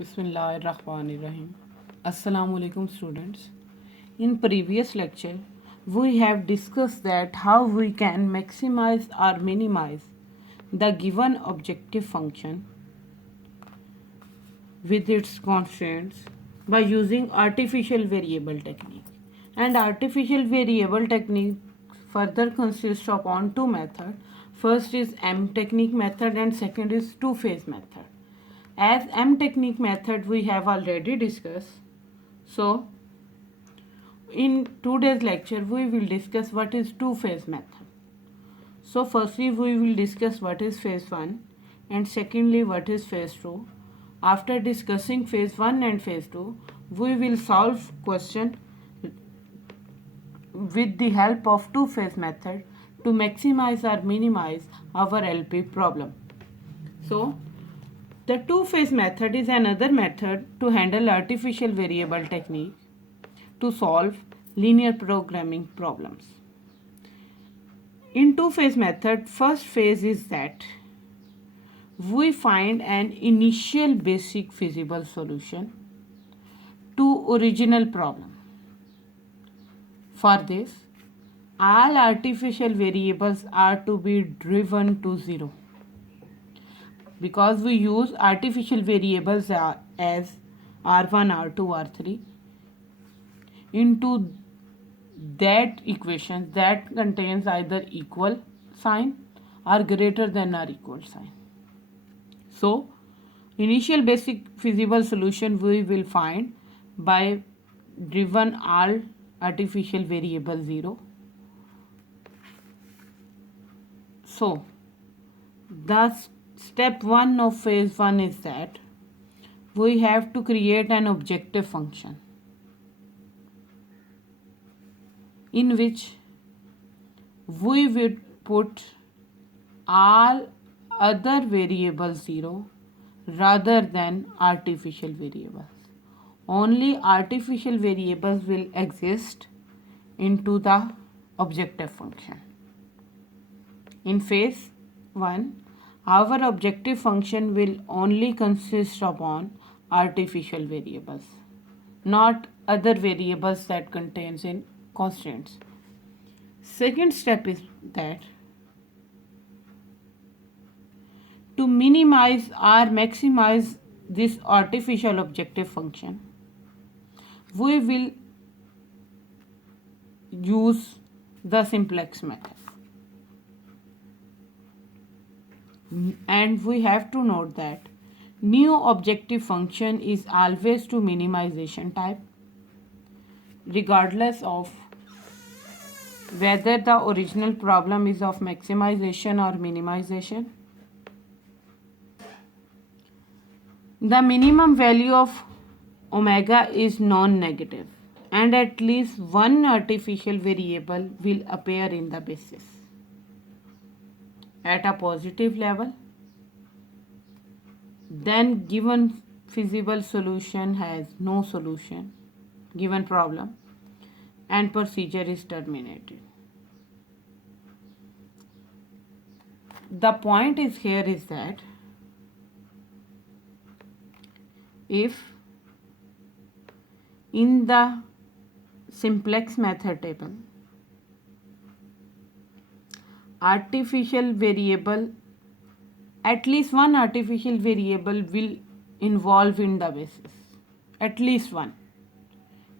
Bismillahirrahmanirrahim. Assalamu alaikum students. In previous lecture, we have discussed that how we can maximize or minimize the given objective function with its constraints by using artificial variable technique. And artificial variable technique further consists upon two methods. First is M technique method and second is two-phase method. As M technique method we have already discussed. So in today's lecture we will discuss what is two-phase method. So firstly we will discuss what is phase 1 and secondly what is phase 2. After discussing phase 1 and phase 2, we will solve question with the help of two-phase method to maximize or minimize our LP problem. So the two-phase method is another method to handle artificial variable technique to solve linear programming problems. In two-phase method, first phase is that we find an initial basic feasible solution to original problem. For this, all artificial variables are to be driven to 0. Because we use artificial variables as R1, R2, R3 into that equation that contains either equal sign or greater than or equal sign. So, initial basic feasible solution we will find by driven all artificial variable 0. So, the step 1 of phase 1 is that we have to create an objective function in which we will put all other variables 0 rather than artificial variables. Only artificial variables will exist into the objective function. In phase 1, our objective function will only consist upon artificial variables, not other variables that contains in constraints. Second step is that to minimize or maximize this artificial objective function, we will use the simplex method. And we have to note that new objective function is always to minimization type, regardless of whether the original problem is of maximization or minimization. The minimum value of omega is non-negative and at least one artificial variable will appear in the basis. At a positive level, then given feasible solution has no solution, given problem, and procedure is terminated. The point is here is that if in the simplex method table artificial variable, at least one artificial variable will involve in the basis, at least one.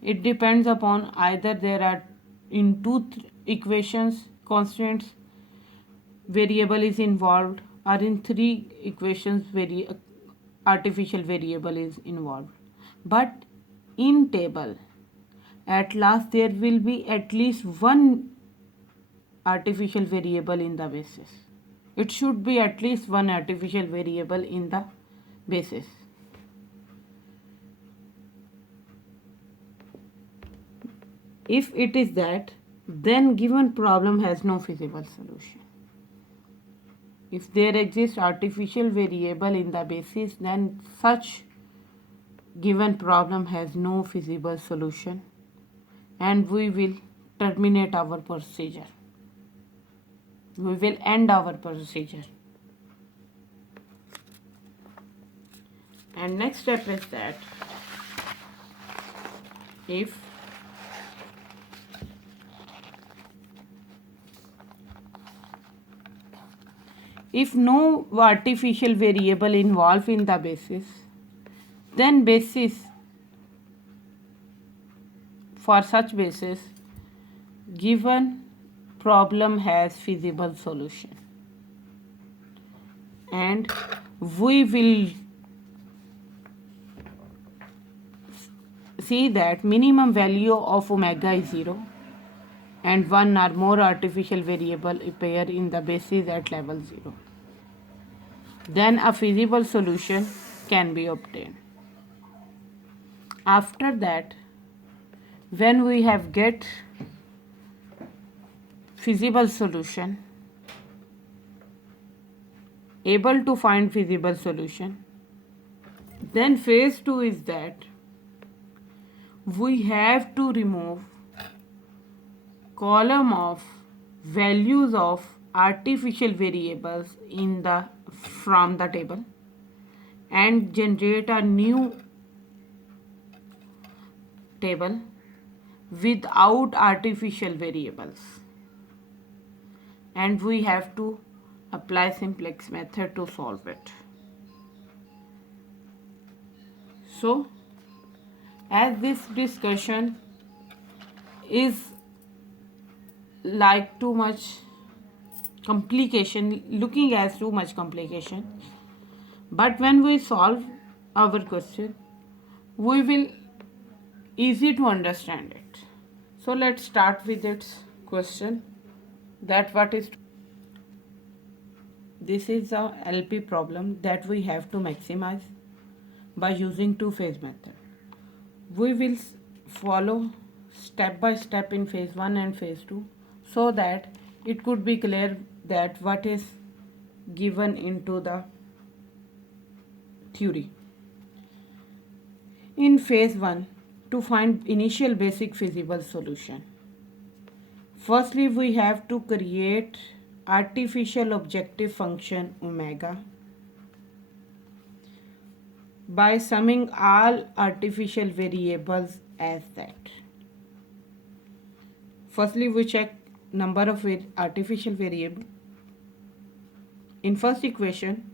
It depends upon either there are in two equations constraints variable is involved or in three equations artificial variable is involved. But in table at last there will be at least one artificial variable in the basis. It should be at least one artificial variable in the basis. If it is that, then given problem has no feasible solution. If there exists artificial variable in the basis, then such given problem has no feasible solution and we will terminate our procedure. We will end our procedure. And next step is that if no artificial variable involved in the basis, then basis for such basis given problem has feasible solution, and we will see that minimum value of omega is 0 and one or more artificial variable appear in the basis at level 0. Then a feasible solution can be obtained. After that, when we have get feasible solution, able to find feasible solution, then phase 2 is that we have to remove column of values of artificial variables in the from the table and generate a new table without artificial variables, and we have to apply simplex method to solve it. So as this discussion is like too much complication, looking as too much complication, but when we solve our question we will easy to understand it. So let's start with its question, that what is, this is a LP problem that we have to maximize by using two-phase method. We will follow step by step in phase 1 and phase 2 so that it could be clear that what is given into the theory. In phase 1, to find initial basic feasible solution, firstly we have to create artificial objective function omega by summing all artificial variables as that. Firstly we check number of artificial variable. In first equation,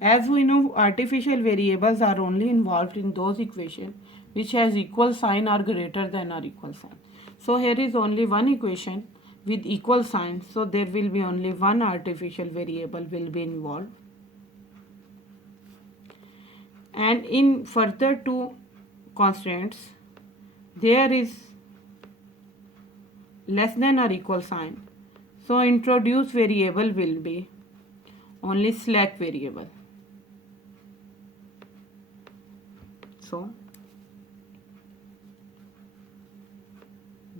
as we know, artificial variables are only involved in those equations which has equal sign or greater than or equal sign. So here is only one equation with equal sign, so there will be only one artificial variable will be involved. And in further two constraints, there is less than or equal sign, so introduced variable will be only slack variable. So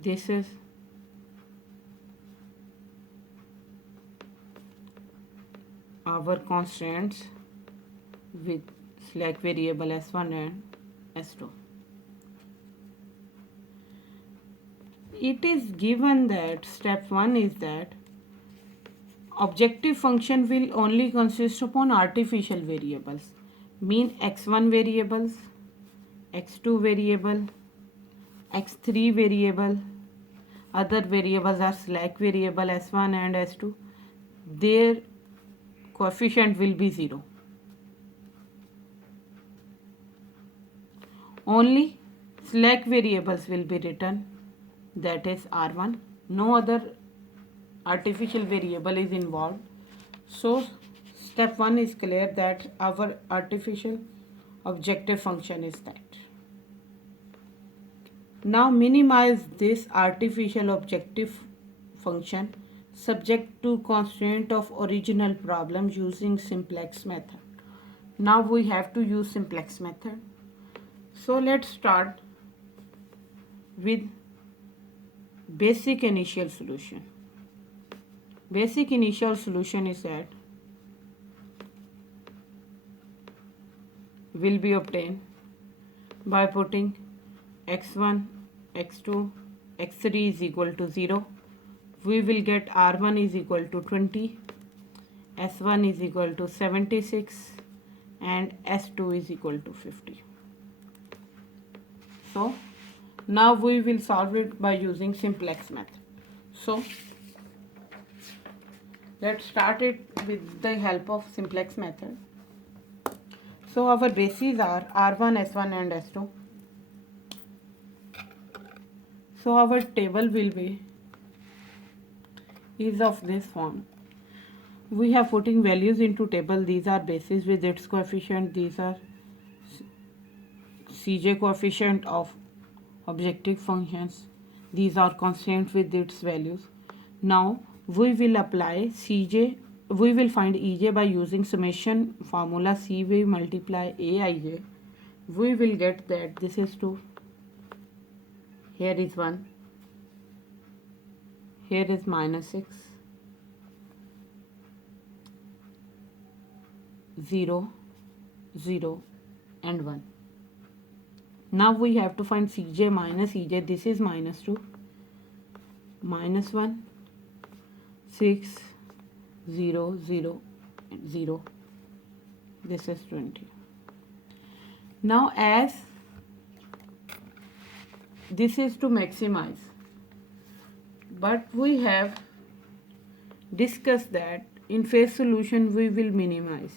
this is our constraints with slack variable S1 and S2. It is given that step 1 is that objective function will only consist upon artificial variables, mean x1 variables, x2 variable, x3 variable, other variables are slack variable S1 and S2, their coefficient will be 0. Only slack variables will be written, that is R1, no other artificial variable is involved. So step 1 is clear that our artificial objective function is that. Now minimize this artificial objective function subject to constraint of original problem using simplex method. Now we have to use simplex method. So let's start with basic initial solution. Basic initial solution is that will be obtained by putting x1, x2, x3 is equal to 0. We will get R1 is equal to 20, S1 is equal to 76, and S2 is equal to 50. So now we will solve it by using simplex method. So let's start it with the help of simplex method. So our bases are R1, S1 and S2. So our table will be is of this form. We have putting values into table. These are bases with its coefficient. These are Cj coefficient of objective functions. These are constant with its values. Now we will apply Cj. We will find Ej by using summation formula. Cv multiply Aij. We will get that this is 2. Here is 1. Here is minus 6. 0, 0 and 1. Now we have to find Cj minus Ej. This is minus 2, minus 1, 6, 0, 0, 0. This is 20. Now as this is to maximize, but we have discussed that in phase solution we will minimize.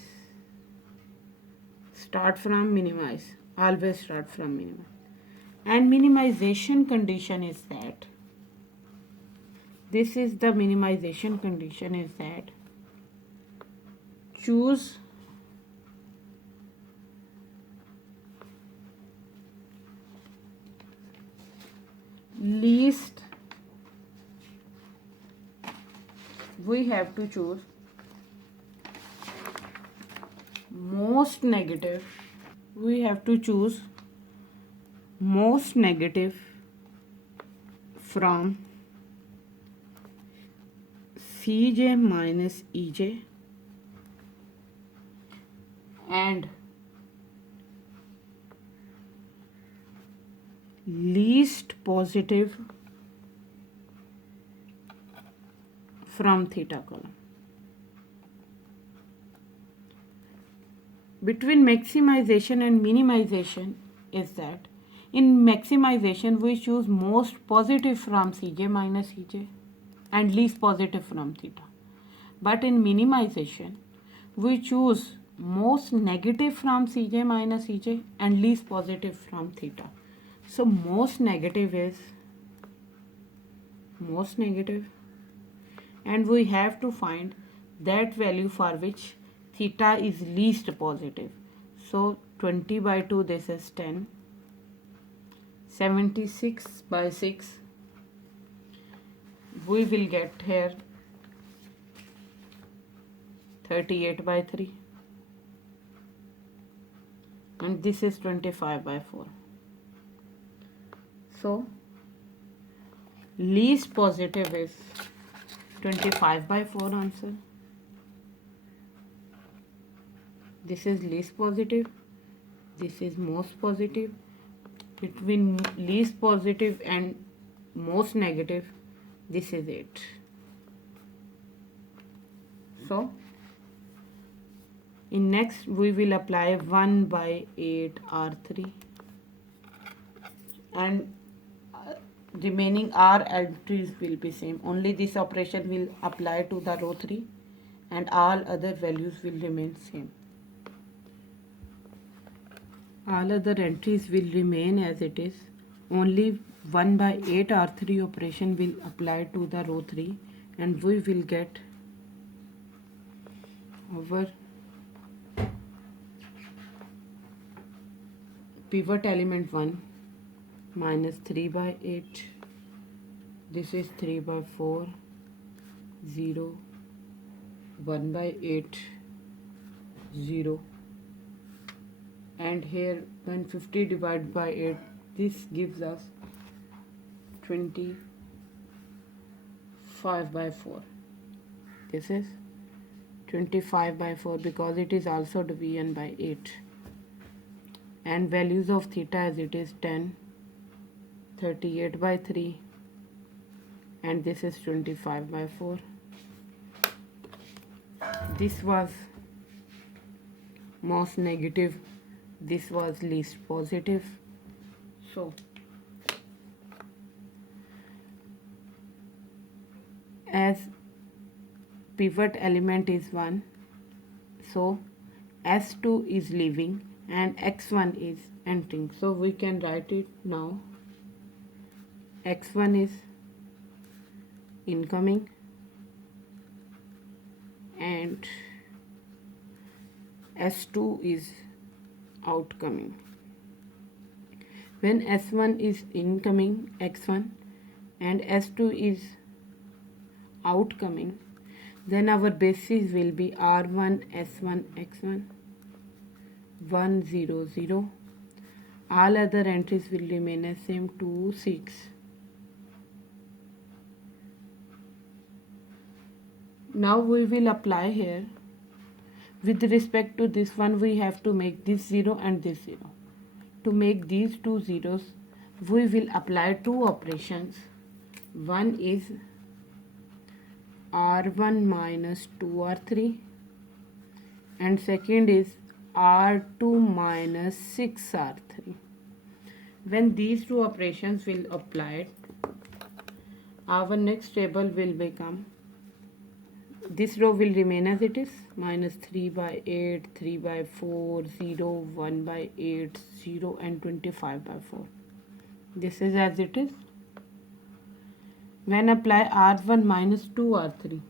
Start from minimize. Always start from minimize. And minimization condition is that this is the minimization condition is that choose least. We have to choose most negative. We have to choose most negative from Cj minus Ej and least positive from theta column. Between maximization and minimization is that in maximization we choose most positive from Cj minus Ej and least positive from theta. But in minimization we choose most negative from Cj minus Ej and least positive from theta. So most negative is most negative, and we have to find that value for which theta is least positive. So 20 by 2, this is 10. 76 by 6, we will get here 38 by 3. And this is 25 by 4. So least positive is 25 by 4 answer. This is least positive. This is most positive. Between least positive and most negative, this is it. So in next we will apply 1 by 8 R3 and remaining R entries will be same. Only this operation will apply to the row 3 and all other values will remain same. All other entries will remain as it is. Only 1 by 8 R3 operation will apply to the row 3 and we will get our pivot element 1 minus 3 by 8. This is 3 by 4, 0, 1 by 8, 0. And here when 50 divided by 8, this gives us 25 by 4. This is 25 by 4 because it is also division by 8. And values of theta as it is 10, 38 by 3, and this is 25 by 4. This was most negative, this was least positive. So as pivot element is 1, so S2 is leaving and X1 is entering. So we can write it now. X1 is incoming and S2 is outcoming. When S1 is incoming, X1, and S2 is outcoming, then our basis will be R1, S1, X1, 1, 0, 0. All other entries will remain as same, 2, 6. Now we will apply here. With respect to this one, we have to make this 0 and this 0. To make these two zeros, we will apply two operations. One is R1 minus 2R3 and second is R2 minus 6R3. When these two operations will apply, our next table will become, this row will remain as it is, minus 3 by 8, 3 by 4, 0, 1 by 8, 0 and 25 by 4. This is as it is. When apply R1 minus 2R3,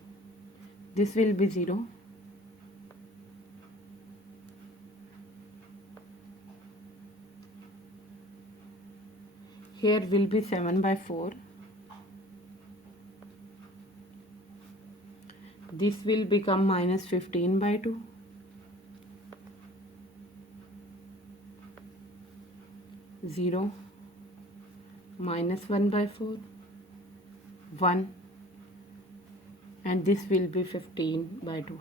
this will be 0. Here will be 7 by 4. This will become minus 15 by 2. 0, minus 1 by 4, 1, and this will be 15 by 2.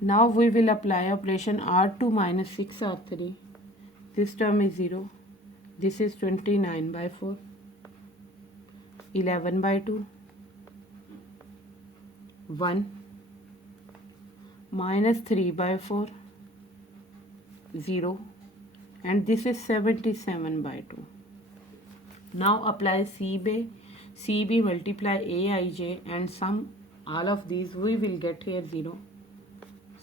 Now we will apply operation R2 minus 6R3. This term is 0. This is 29 by 4. 11 by 2, 1, minus 3 by 4, 0, and this is 77 by 2. Now apply CB multiply Aij and sum all of these, we will get here 0,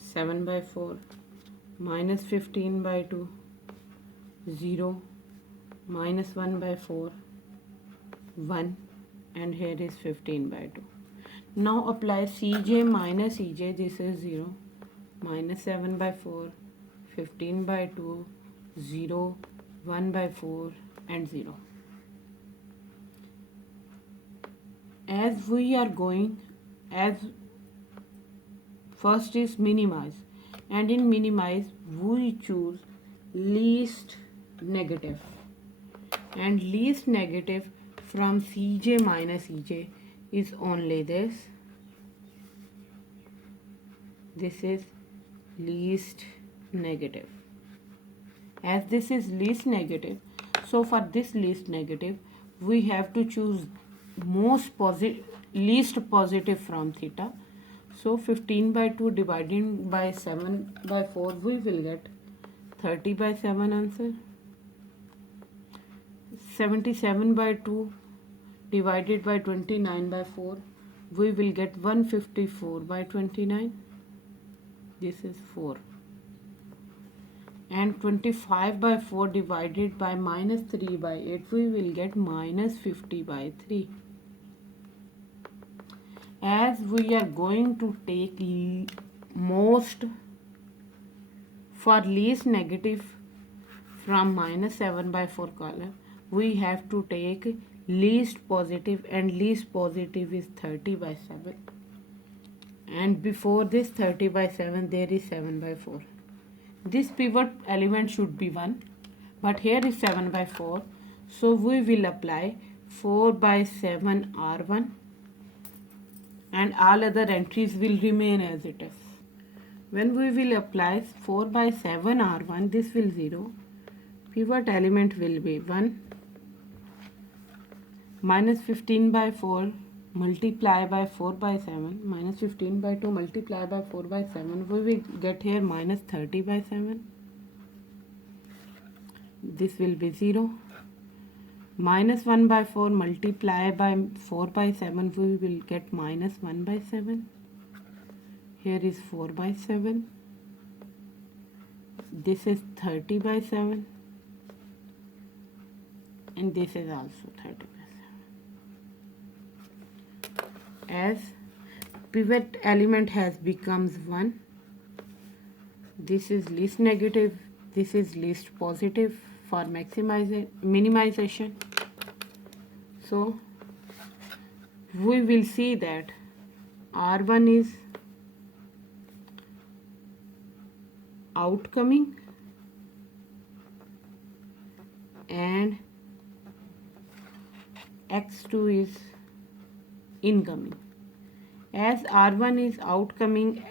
7 by 4, minus 15 by 2, 0, minus 1 by 4, 1, and here is 15 by 2. Now apply Cj minus Ej, this is 0, minus 7 by 4, 15 by 2, 0, 1 by 4 and 0. As we are going, as first is minimize, and in minimize we choose least negative, and least negative from Cj minus Ej is only this. This is least negative. As this is least negative, so for this least negative, we have to choose least positive from theta. So 15 by 2 divided by 7 by 4, we will get 30 by 7 answer. 77 by 2 divided by 29 by 4, we will get 154 by 29. This is 4. And 25 by 4 divided by minus 3 by 8, we will get minus 50 by 3. As we are going to take most for least negative from minus 7 by 4 column, we have to take least positive, and least positive is 30 by 7. And before this 30 by 7, there is 7 by 4. This pivot element should be 1, but here is 7 by 4. So we will apply 4 by 7 R1, and all other entries will remain as it is. When we will apply 4 by 7 R1, this will 0. Pivot element will be 1. Minus 15 by 4 multiply by 4 by 7, minus 15 by 2 multiply by 4 by 7, we will get here minus 30 by 7. This will be 0. Minus 1 by 4 multiply by 4 by 7, we will get minus 1 by 7. Here is 4 by 7. This is 30 by 7. And this is also 30 by 7. As pivot element has becomes 1, this is least negative, this is least positive for minimization. So we will see that R1 is outcoming and X2 is incoming. As R1 is outcoming,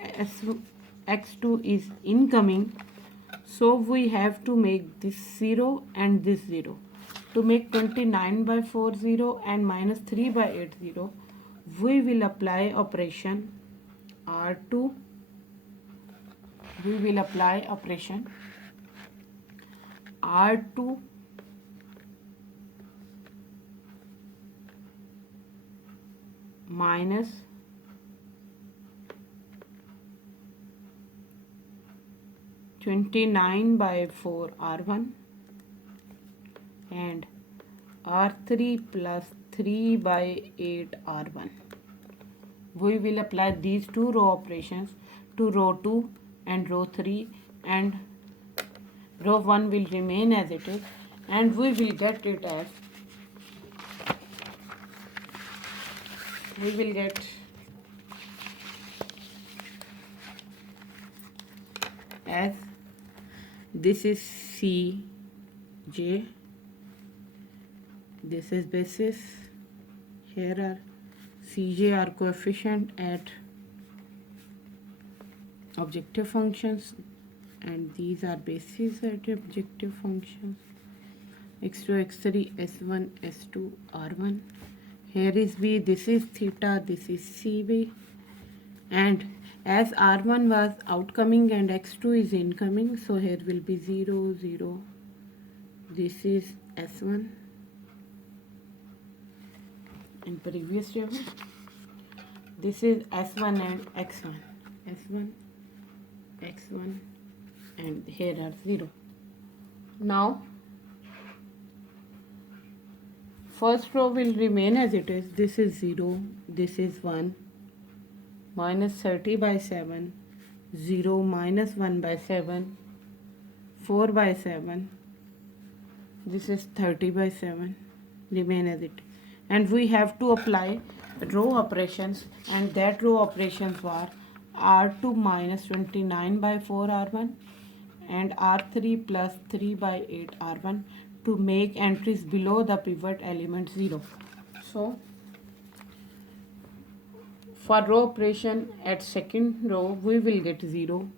X2 is incoming, so we have to make this 0 and this 0. To make 29 by 4 0 and minus 3 by 8 0, we will apply operation R2. We will apply operation R2 minus 29 by 4 R1 and R3 plus 3 by 8 R1. We will apply these two row operations to row 2 and row 3, and row 1 will remain as it is, and we will get it as this is Cj, this is basis, here are Cj are coefficient at objective functions, and these are bases at objective functions, x2, x3, s1, s2, r1. Here is b, this is theta, this is cb, and as r1 was outcoming and x2 is incoming, so here will be 0 0. This is s1 in previous table. This is s1 and x1, s1 x1, and here are 0. Now first row will remain as it is. This is 0, this is 1, minus 30 by 7, 0, minus 1 by 7, 4 by 7, this is 30 by 7, remain as it is. And we have to apply row operations, and that row operations were R2 minus 29 by 4 R1 and R3 plus 3 by 8 R1 to make entries below the pivot element 0. So for row operation at second row, we will get 0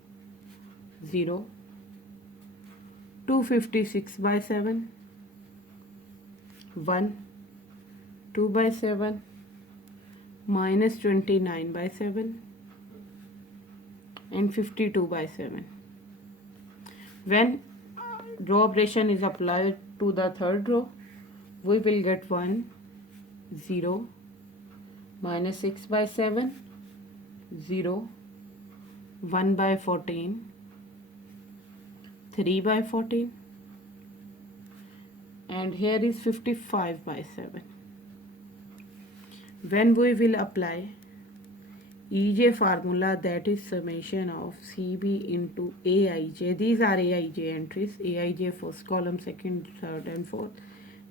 0, 256 by 7, 1, 2 by 7, minus 29 by 7, and 52 by 7. When row operation is applied to the third row, we will get 1 0, minus 6 by 7, 0, 1 by 14, 3 by 14, and here is 55 by 7. When we will apply EJ formula, that is summation of CB into AIJ. These are AIJ entries, AIJ first column, second, third and fourth,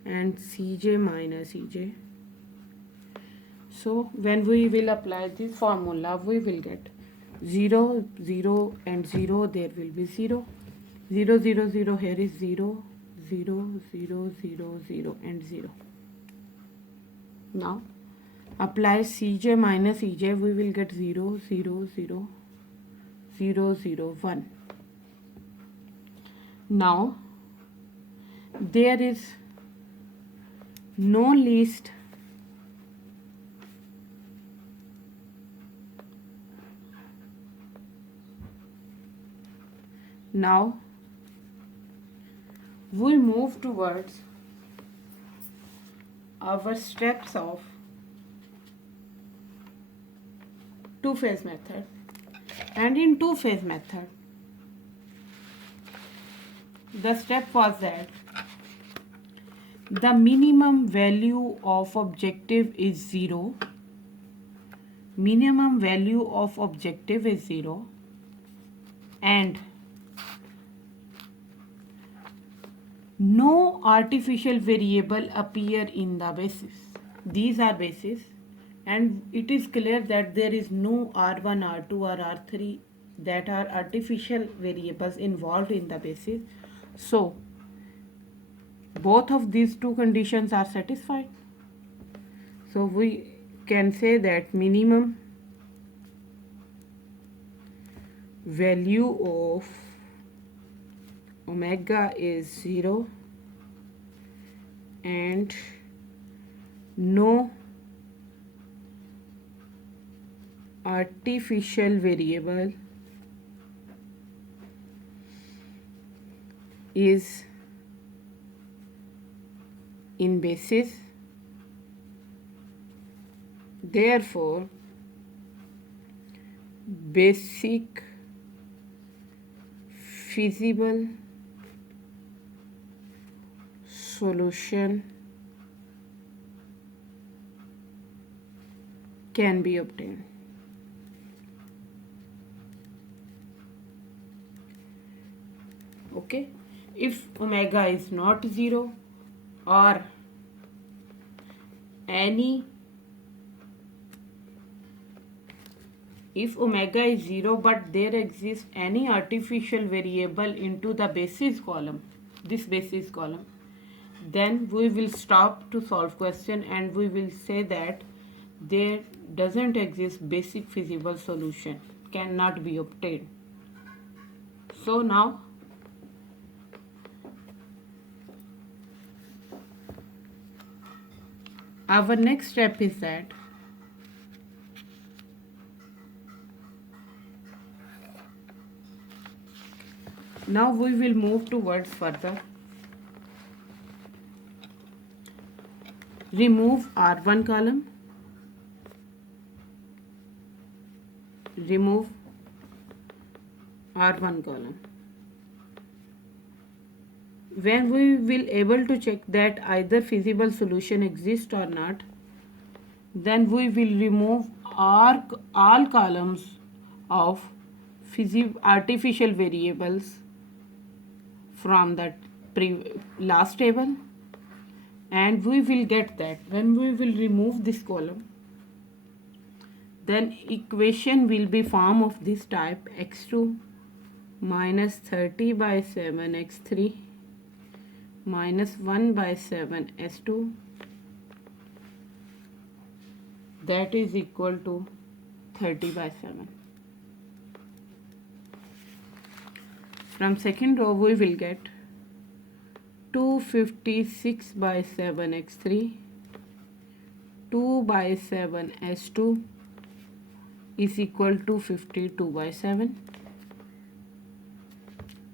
and CJ minus EJ. So when we will apply this formula, we will get 0 0 and 0, there will be 0 0 0 0, here is 0 0 0 0 0 and 0. Now apply Cj minus Ej, we will get 0 0 0 0 0 1. Now there is no least Now we move towards our steps of two-phase method. And in two-phase method, the step was that the minimum value of objective is 0. Minimum value of objective is 0, and no artificial variable appear in the basis. These are bases, and it is clear that there is no R1, R2 or R3 that are artificial variables involved in the basis. So both of these two conditions are satisfied. So we can say that minimum value of omega is 0 and no artificial variable is in basis. Therefore, basic feasible solution can be obtained. Okay, if omega is not 0 or if omega is 0 but there exists any artificial variable into the basis column, this basis column, then we will stop to solve question and we will say that there doesn't exist basic feasible solution, cannot be obtained. So now our next step is that now we will move towards further. Remove R1 column, remove R1 column. When we will able to check that either feasible solution exists or not, then we will remove all columns of artificial variables from that last table, and we will get that when we will remove this column, then equation will be form of this type: x2 minus 30 by 7 x3 minus 1 by 7 s2, that is equal to 30 by 7. From second row we will get 256 by 7 x3, 2 by 7 s2 is equal to 52 by 7,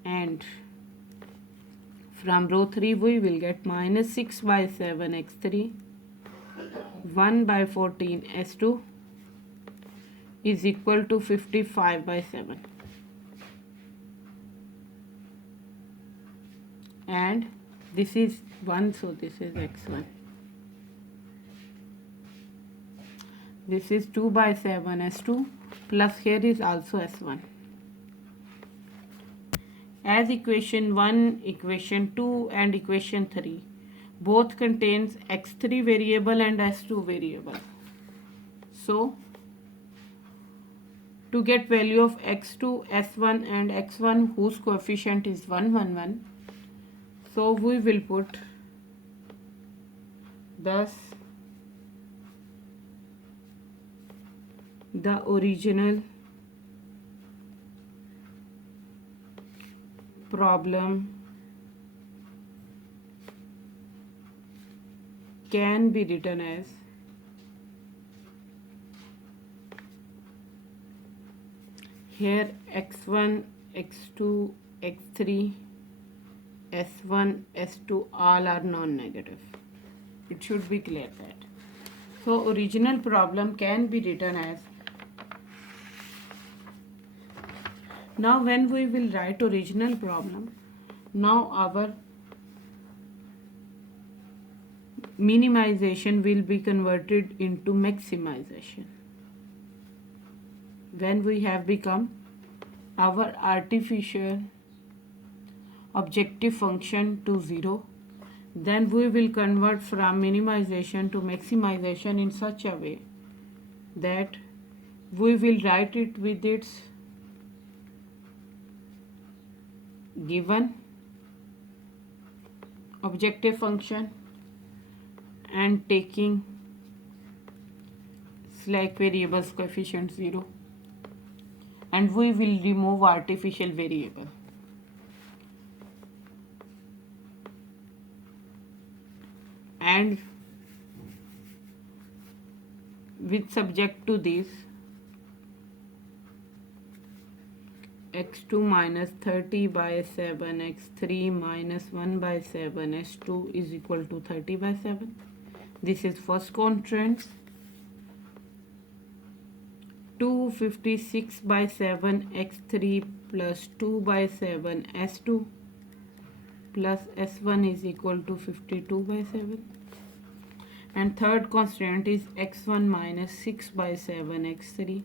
and from row 3 we will get minus 6 by 7 x3, 1 by 14 s2 is equal to 55 by 7, and this is 1, so this is x1. This is 2 by 7 s2 plus here is also s1. As equation 1, equation 2 and equation 3 both contains x3 variable and s2 variable. So to get value of x2, s1 and x1 whose coefficient is 1, 1, 1, so we will put thus the original problem can be written as here x1, x2 x3, s1, s2 all are non-negative. It should be clear that. So original problem can be written as, now when we will write original problem, now our minimization will be converted into maximization. When we have become our artificial objective function to 0, then we will convert from minimization to maximization in such a way that we will write it with its given objective function and taking slack variables coefficient 0, and we will remove artificial variable. And with subject to this, x2 minus 30 by 7, x3 minus 1 by 7, s2 is equal to 30 by 7. This is first constraint. 256 by 7, x3 plus 2 by 7, s2 plus s1 is equal to 52 by 7. And third constraint is x1 minus 6 by 7, x3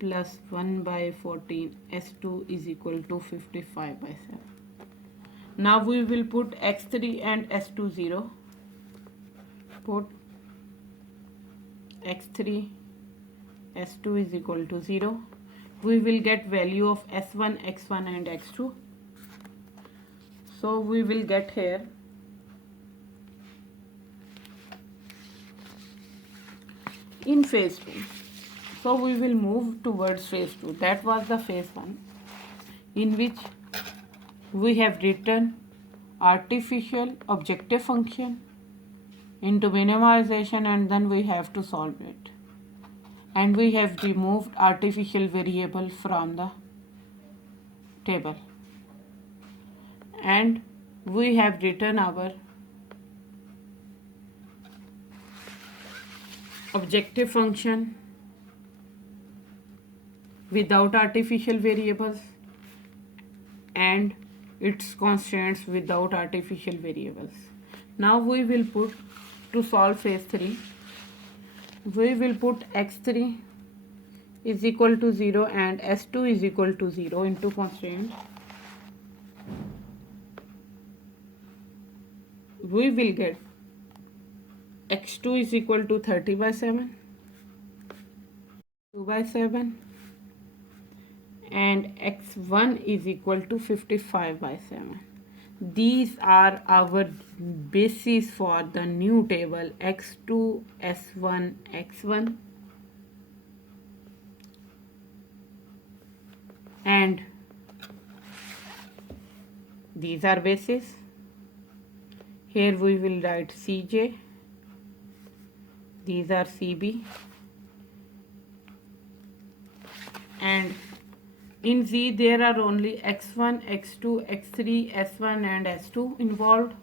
plus 1 by 14, s2 is equal to 55 by 7. Now we will put x3 and s2 0. Put x3, s2 is equal to 0. We will get value of s1, x1 and x2. So we will get here in phase 2. So we will move towards phase 2. That was the phase 1, in which we have written artificial objective function into minimization, and then we have to solve it. And we have removed artificial variable from the table. And we have written our objective function without artificial variables and its constraints without artificial variables. Now we will put, to solve phase 3, we will put x3 is equal to 0 and s2 is equal to 0 into constraint. We will get x2 is equal to 30 by 7, 2 by 7, and x1 is equal to 55 by 7. These are our bases for the new table x2, s1, x1, and these are bases. Here we will write Cj, these are Cb, and in Z there are only x1, x2, x3, s1 and s2 involved.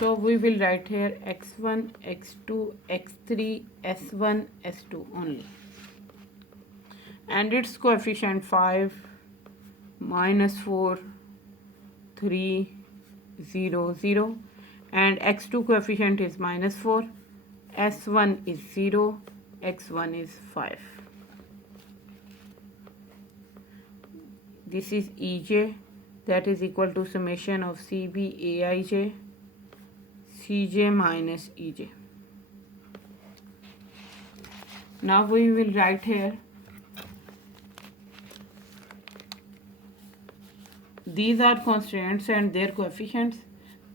So we will write here x1, x2, x3, s1, s2 only. And its coefficient 5, -4, 3, 0, 0. And x2 coefficient is -4, s1 is 0, x1 is 5. This is Ej, that is equal to summation of Cb Aij, Cj minus Ej. Now we will write here these are constraints and their coefficients.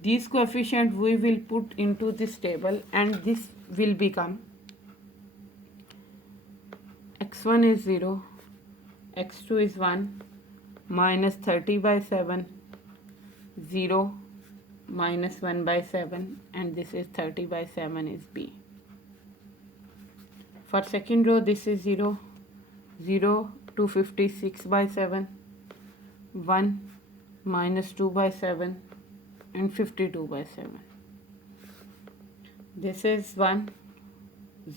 These coefficients we will put into this table, and this will become x1 is 0, x2 is 1, minus 30 by 7, 0, minus 1 by 7, and this is 30 by 7 is B. For second row, this is 0, 0 to 56 by 7, 1, minus 2 by 7 and 52 by 7. This is 1,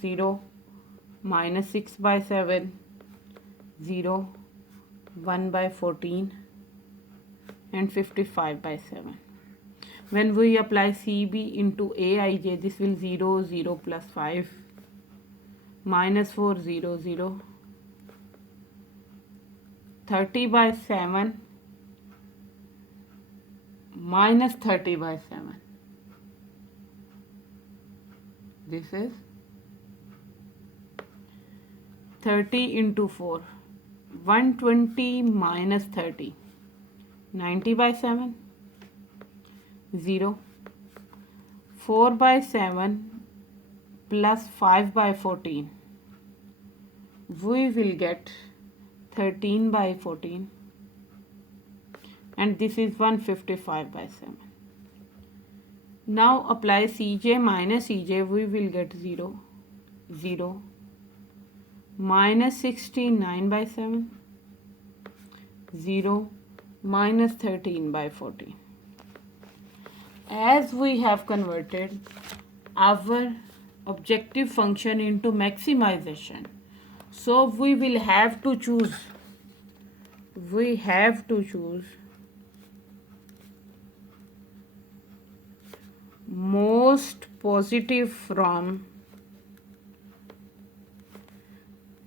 0, minus 6 by 7, 0, 1 by 14 and 55 by 7. When we apply CB into AIJ, this will 0, 0 plus 5, minus 4, 0, 0, 30 by 7, minus 30 by 7. This is 30 into 4, 120 minus 30, 90 by 7, 0, 4 by 7 plus 5 by 14. We will get 13 by 14, and this is 155 by 7. Now apply Cj minus Ej, we will get 0, 0, minus 69 by 7, 0, minus 13 by 14. As we have converted our objective function into maximization, so we will have to choose most positive from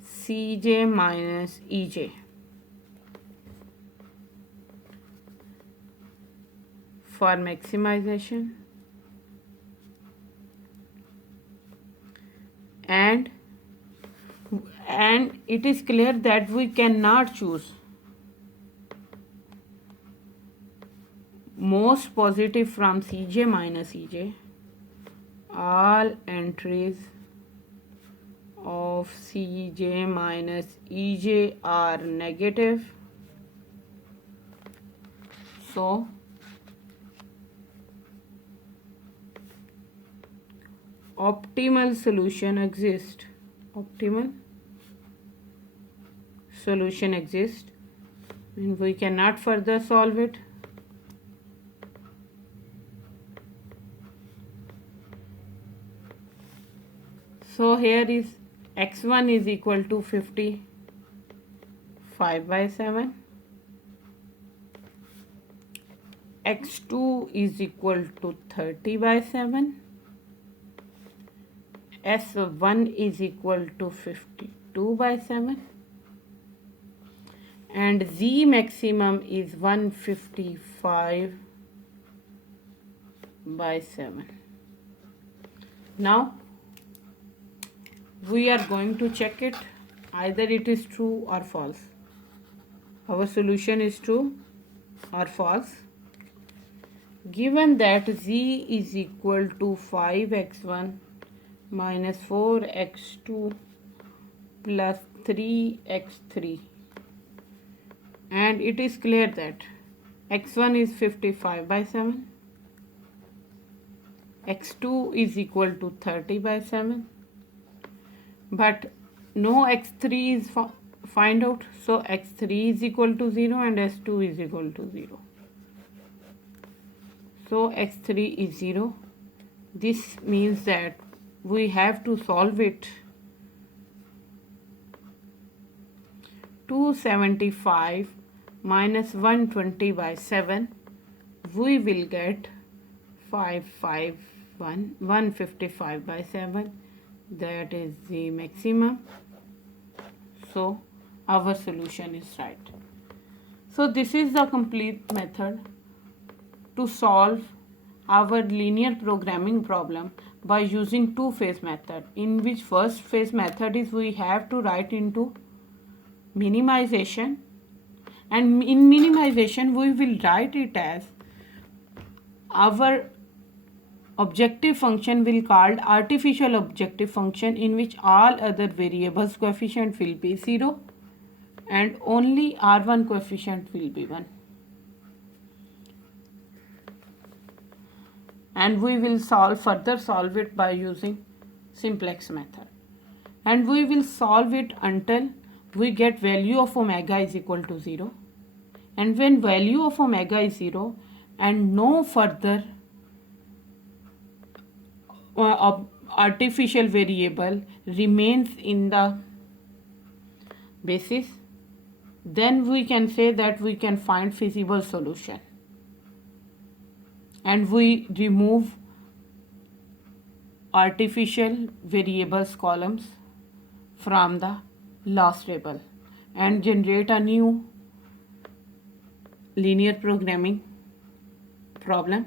Cj minus Ej. For maximization, and it is clear that we cannot choose most positive from Cj minus Ej. All entries of Cj minus Ej are negative, so optimal solution exists. Optimal solution exists, and we cannot further solve it. So here is x1 is equal to 55 by 7, x2 is equal to 30 by 7, S1 is equal to 52 by 7, and Z maximum is 155 by 7. Now we are going to check it, either it is true or false. Our solution is true or false. Given that Z is equal to 5x1 minus 4x2 plus 3x3, and it is clear that x1 is 55 by 7, x2 is equal to 30 by 7, but no x3 is find out, so x3 is equal to 0 and s2 is equal to 0. So x3 is 0. This means that we have to solve it. 275 minus 120 by 7, we will get 155 by 7. That is the maximum. So our solution is right. So this is the complete method to solve our linear programming problem by using two-phase method, in which first phase method is we have to write into minimization, and in minimization we will write it as our objective function will called artificial objective function, in which all other variables coefficient will be 0 and only R1 coefficient will be 1. And we will further solve it by using simplex method. And we will solve it until we get value of omega is equal to 0. And when value of omega is 0 and no further artificial variable remains in the basis, then we can say that we can find feasible solution, and we remove artificial variables columns from the last table and generate a new linear programming problem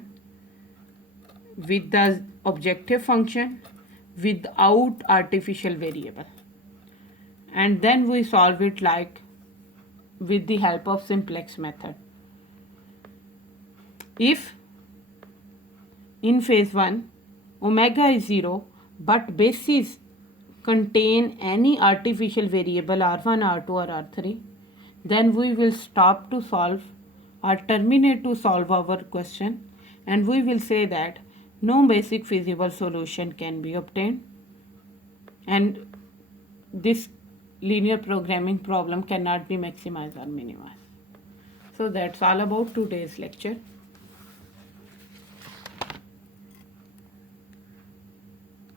with the objective function without artificial variable, and then we solve it like with the help of simplex method. If in phase 1 omega is 0 but bases contain any artificial variable r1, r2 or r3, then we will stop to solve or terminate to solve our question, and we will say that no basic feasible solution can be obtained, and this linear programming problem cannot be maximized or minimized. So that's all about today's lecture.